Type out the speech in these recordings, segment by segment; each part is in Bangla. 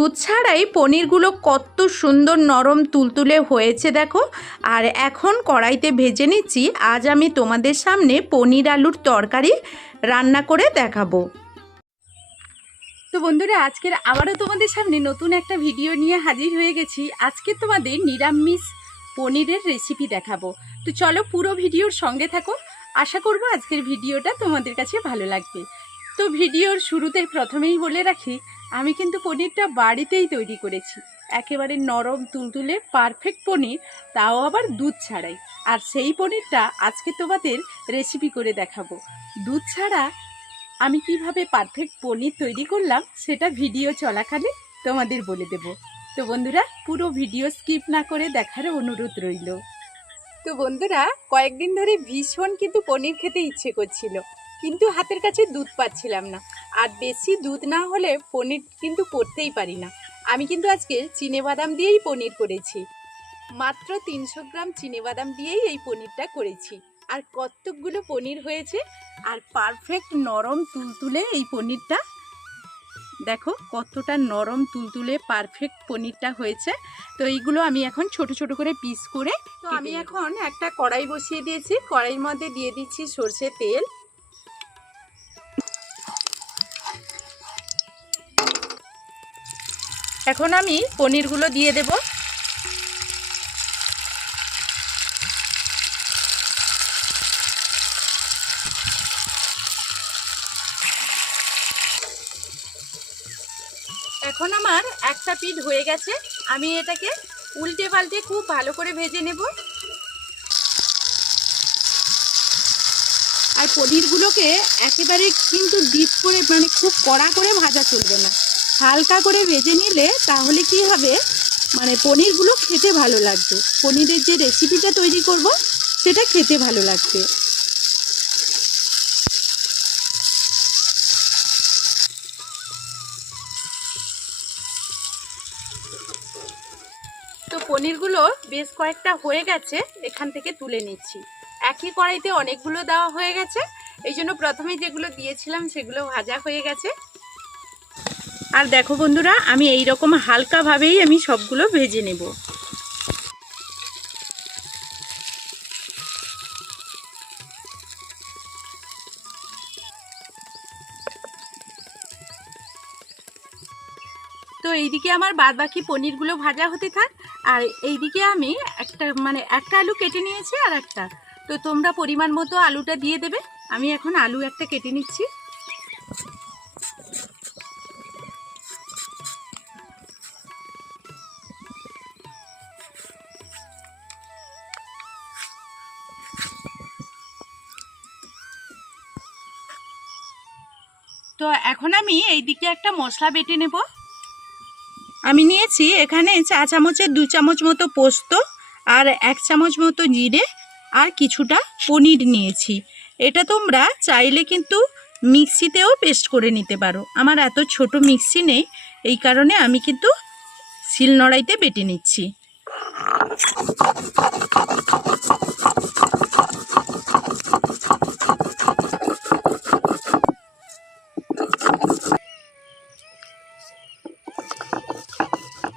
দুধ ছাড়াই পনিরগুলো কত সুন্দর নরম তুলতুলে হয়েছে দেখো। আর এখন কড়াইতে ভেজে নিচ্ছি, আজ আমি তোমাদের সামনে পনির আলুর তরকারি রান্না করে দেখাবো। তো বন্ধুরা, আজকের আবারও তোমাদের সামনে নতুন একটা ভিডিও নিয়ে হাজির হয়ে গেছি। আজকে তোমাদের নিরামিষ পনিরের রেসিপি দেখাবো। তো চলো পুরো ভিডিওর সঙ্গে থাকো। আশা করব আজকের ভিডিওটা তোমাদের কাছে ভালো লাগবে। তো ভিডিওর শুরুতে প্রথমেই বলে রাখি আমি কিন্তু পনিরটা বাড়িতেই তৈরি করেছি। একেবারে নরম তুলতুলে পারফেক্ট পনির, তাও আবার দুধ ছাড়াই। আর সেই পনিরটা আজকে তোমাদের রেসিপি করে দেখাবো। দুধ ছাড়া আমি কীভাবে পারফেক্ট পনির তৈরি করলাম, সেটা ভিডিও চলাকালে তোমাদের বলে দেব। তো বন্ধুরা, পুরো ভিডিও স্কিপ না করে দেখার অনুরোধ রইল। তো বন্ধুরা, কয়েকদিন ধরে ভীষণ কিন্তু পনির খেতে ইচ্ছে করছিল। কিন্তু হাতের কাছে দুধ পাচ্ছিলাম না। আর বেশি দুধ না হলে পনির কিন্তু করতেই পারি না। আমি কিন্তু আজকে বাদাম দিয়েই পনির করেছি। মাত্র তিনশো গ্রাম বাদাম দিয়েই এই পনিরটা করেছি। আর কতকগুলো পনির হয়েছে আর পারফেক্ট নরম তুলতুলে এই পনিরটা। দেখো কতটা নরম তুলতুলে পারফেক্ট পনিরটা হয়েছে। তো এইগুলো আমি এখন ছোট ছোট করে পিস করে তো আমি এখন একটা কড়াই বসিয়ে দিয়েছি। কড়াইয়ের মধ্যে দিয়ে দিচ্ছি সর্ষে তেল। এখন আমি পনিরগুলো দিয়ে দেবো। এখন আমার একটা পিঠ হয়ে গেছে। আমি এটাকে উল্টে পাল্টে খুব ভালো করে ভেজে নেব। আর পনিরগুলোকে একেবারে কিন্তু ডিপ করে মানে খুব কড়া করে ভাজা চলবে না। হালকা করে ভেজে নিলে তাহলে কি হবে? মানে পনিরগুলো খেতে ভালো লাগবে। পনিরের যে রেসিপিটা তৈরি করব, সেটা খেতে ভালো লাগবে। তো পনিরগুলো বেশ কয়েকটা হয়ে গেছে, এখান থেকে তুলে নিচ্ছি। একই কড়াইতে অনেকগুলো দেওয়া হয়ে গেছে। এই জন্য প্রথমে যেগুলো দিয়েছিলাম সেগুলো ভাজা হয়ে গেছে। আর দেখো বন্ধুরা, আমি এই রকম হালকাভাবেই আমি সবগুলো ভেজে নেব। তো এইদিকে আমার বাদ বাকি পনিরগুলো ভাজা হতে থাক, আর এইদিকে আমি একটা মানে একটা আলু কেটে নিয়েছি আর একটা। তো তোমরা পরিমাণ মতো আলুটা দিয়ে দেবে। আমি এখন আলু একটা কেটে নিচ্ছি। তো এখন আমি এইদিকে একটা মশলা বেটে নেব। আমি নিয়েছি এখানে চা চামচের দু চামচ মতো পোস্ত আর এক চামচ মতো জিরে আর কিছুটা পনির নিয়েছি। এটা তোমরা চাইলে কিন্তু মিক্সিতেও পেস্ট করে নিতে পারো। আমার এত ছোট মিক্সি নেই, এই কারণে আমি কিন্তু শিলনোড়াইতে বেটে নিচ্ছি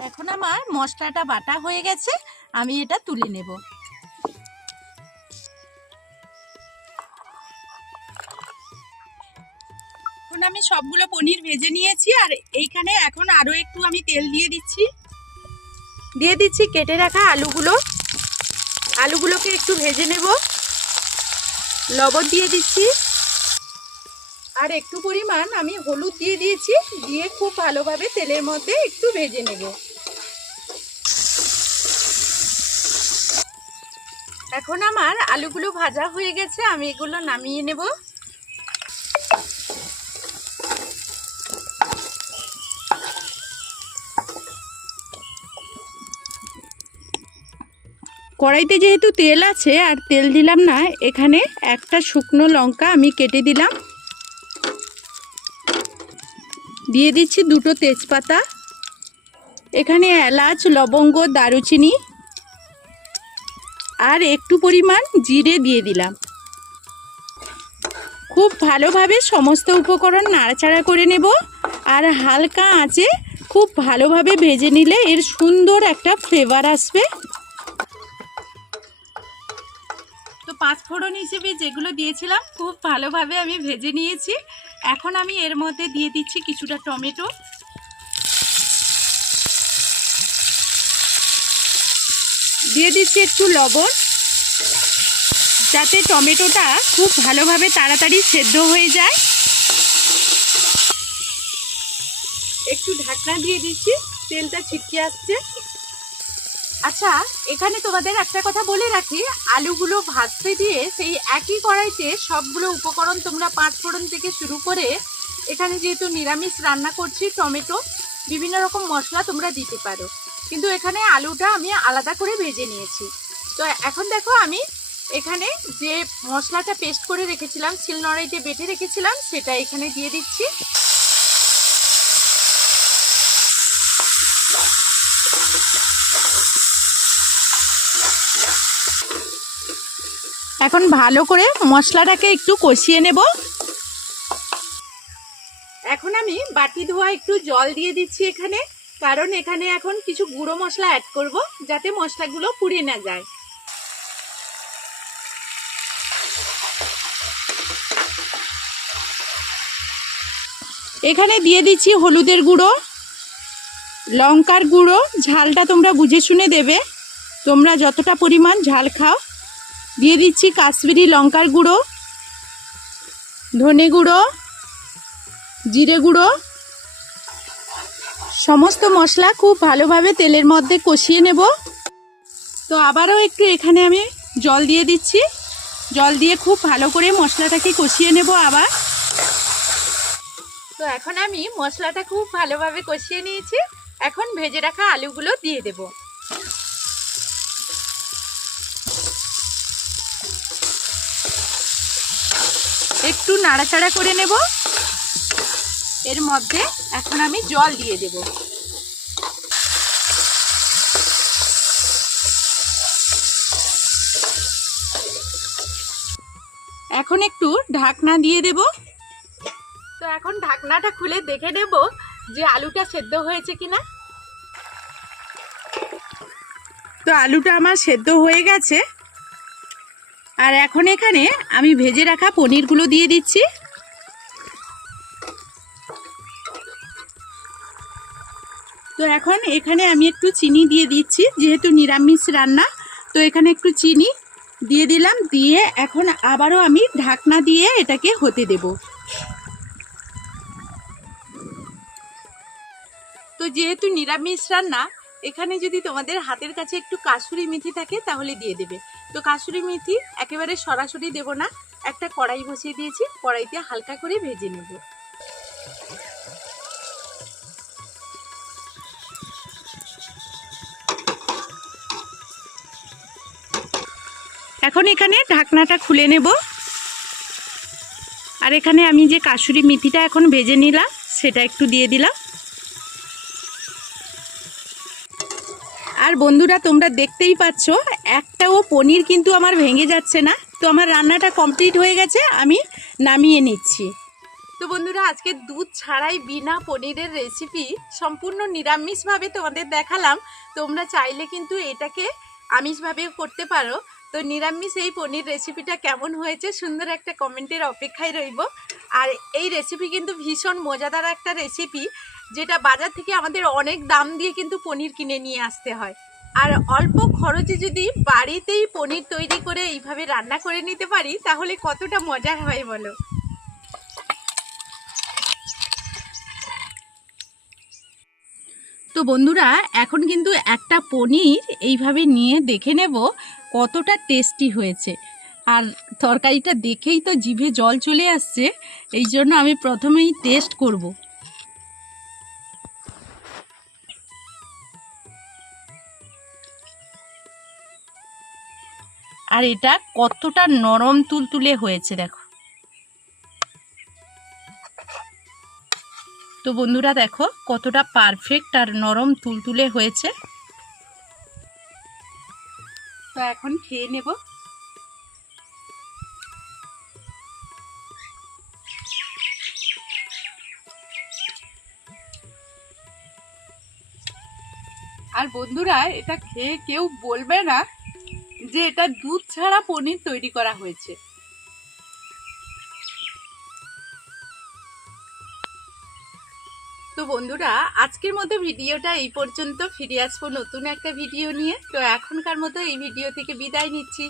এখন আমার মশলাটা বাটা হয়ে গেছে, আমি এটা তুলে নেব। এখন আমি সবগুলো পনির ভেজে নিয়েছি, আর এইখানে এখন আরও একটু আমি তেল দিয়ে দিচ্ছি। দিয়ে দিচ্ছি কেটে রাখা আলুগুলো। আলুগুলোকে একটু ভেজে নেব। লবণ দিয়ে দিচ্ছি। আর একটু পরিমাণ আমি হলুদ দিয়ে দিয়েছি, দিয়ে খুব ভালোভাবে তেলের মধ্যে একটু ভেজে নেব। এখন আমার আলুগুলো ভাজা হয়ে গেছে, আমি এগুলো নামিয়ে নেব। কড়াইতে যেহেতু তেল আছে, আর তেল দিলাম না, এখানে একটা শুকনো লঙ্কা আমি কেটে দিলাম। দিয়ে দিচ্ছি দুটো তেজপাতা। এখানে এলাচ, লবঙ্গ, দারুচিনি আর একটু পরিমাণ জিরে দিয়ে দিলাম। খুব ভালোভাবে সমস্ত উপকরণ নাড়াচাড়া করে নেব আর হালকা আঁচে খুব ভালোভাবে ভেজে নিলে এর সুন্দর একটা ফ্লেভার আসবে। তো পাঁচফোড়ন হিসেবে যেগুলো দিয়েছিলাম, খুব ভালোভাবে আমি ভেজে নিয়েছি। এখন আমি এর মধ্যে দিয়ে দিচ্ছি কিছুটা টমেটো। দিয়ে দিচ্ছি একটু লবণ, যাতে টমেটোটা খুব ভালোভাবে তাড়াতাড়ি সেদ্ধ হয়ে যায়। একটু ঢাকনা দিয়ে দিচ্ছি, তেলটা ছিটকে আসছে। আচ্ছা এখানে তোমাদের একটা কথা বলে রাখি, আলুগুলো ভাজতে দিয়ে সেই একই কড়াইতে সবগুলো উপকরণ তোমরা পাঁচ ফোড়ন থেকে শুরু করে এখানে যেহেতু নিরামিষ রান্না করছি, টমেটো, বিভিন্ন রকম মশলা তোমরা দিতে পারো। কিন্তু এখানে আলুটা আমি আলাদা করে ভেজে নিয়েছি। তো এখন দেখো আমি এখানে যে মশলাটা পেস্ট করে রেখেছিলাম শিলনোড়াইতে বেটে রেখেছিলাম, সেটা এখানে দিয়ে দিচ্ছি। এখন ভালো করে মশলাটাকে একটু কষিয়ে নেব। এখন আমি বাটি ধোয়া একটু জল দিয়ে দিচ্ছি এখানে। কারণ এখানে এখন কিছু গুঁড়ো মশলা অ্যাড করব যাতে মশলাগুলো পুড়ে না যায়। এখানে দিয়ে দিচ্ছি হলুদের গুঁড়ো, লঙ্কার গুঁড়ো, ঝালটা তোমরা বুঝে শুনে দেবে। তোমরা যতটা পরিমাণ ঝাল খাও। দিয়ে দিচ্ছি কাশ্মীরি লঙ্কার গুঁড়ো, ধনে গুঁড়ো, জিরে গুঁড়ো সমস্ত মশলা খুব ভালোভাবে তেলের মধ্যে কষিয়ে নেব। তো আবারও একটু এখানে আমি জল দিয়ে দিচ্ছি। জল দিয়ে খুব ভালো করে মশলাটাকে কষিয়ে নেব আবার। তো এখন আমি মশলাটা খুব ভালোভাবে কষিয়ে নিয়েছি। এখন ভেজে রাখা আলুগুলো দিয়ে দেব। একটু নাড়াচাড়া করে নেব। এর মধ্যে এখন আমি জল দিয়ে দেব। এখন একটু ঢাকনা দিয়ে দেব। তো এখন ঢাকনাটা খুলে দেখে নেব যে আলুটা সেদ্ধ হয়েছে কিনা। তো আলুটা আমার সেদ্ধ হয়ে গেছে। আর এখন এখানে আমি ভেজে রাখা পনিরগুলো দিয়ে দিচ্ছি। তো এখন এখানে আমি একটু চিনি দিয়ে দিচ্ছি, যেহেতু নিরামিষ রান্না, তো এখানে একটু চিনি দিয়ে দিলাম, দিয়ে এখন আবারও আমি ঢাকনা দিয়ে এটাকে হতে দেব। তো যেহেতু নিরামিষ রান্না, এখানে যদি তোমাদের হাতের কাছে একটু কাসুরি মেথি থাকে, তাহলে দিয়ে দেবে। তো কাসুরি মেথি একেবারে সরাসরি দেব না, একটা কড়াই বসিয়ে দিয়েছি, কড়াইতে হালকা করে ভেজে নেব। এখন এখানে ঢাকনাটা খুলে নেব। আর এখানে আমি যে কাসুরি মেথিটা এখন ভেজে নিলাম, সেটা একটু দিয়ে দিলাম। আর বন্ধুরা, তোমরা দেখতেই পাচ্ছ একটাও পনির কিন্তু আমার ভেঙে যাচ্ছে না। তো আমার রান্নাটা কমপ্লিট হয়ে গেছে, আমি নামিয়ে নিচ্ছি। তো বন্ধুরা, আজকে দুধ ছাড়াই বিনা পনিরের রেসিপি সম্পূর্ণ নিরামিষভাবে তোমাদের দেখালাম। তোমরা চাইলে কিন্তু এটাকে আমিষভাবেও করতে পারো। তো নিরামিষ এই পনির রেসিপিটা কেমন হয়েছে সুন্দর একটা কমেন্টের অপেক্ষায় রইব। আর এই রেসিপি কিন্তু ভীষণ মজাদার একটা রেসিপি যেটা বাজার থেকে আমাদের অনেক দাম দিয়ে কিন্তু পনির কিনে নিয়ে আসতে হয়। আর অল্প খরচে যদি বাড়িতেই পনির তৈরি করে এইভাবে রান্না করে নিতে পারি, তাহলে কতটা মজার হয় বলো? বন্ধুরা, এখন কিন্তু একটা পনির এইভাবে নিয়ে দেখে নেব কতটা টেস্টি হয়েছে। আর তরকারিটা দেখেই তো জিভে জল চলে আসছে, এই জন্য আমি প্রথমেই টেস্ট করব। আর এটা কতটা নরম তুলতুলে হয়েছে, দেখো। তো বন্ধুরা দেখো, কতটা পারফেক্ট আর নরম তুলতুলে হয়েছে। তো এখন খেয়ে নেব। আর বন্ধুরা, এটা খেয়ে কেউ বলবে না যে এটা দুধ ছাড়া পনির তৈরি করা হয়েছে। তো বন্ধুরা, আজকের মতো ভিডিওটা এই পর্যন্ত। ফিরে আসব নতুন একটা ভিডিও নিয়ে। তো এখনকার মতো এই ভিডিও থেকে বিদায় নিচ্ছি।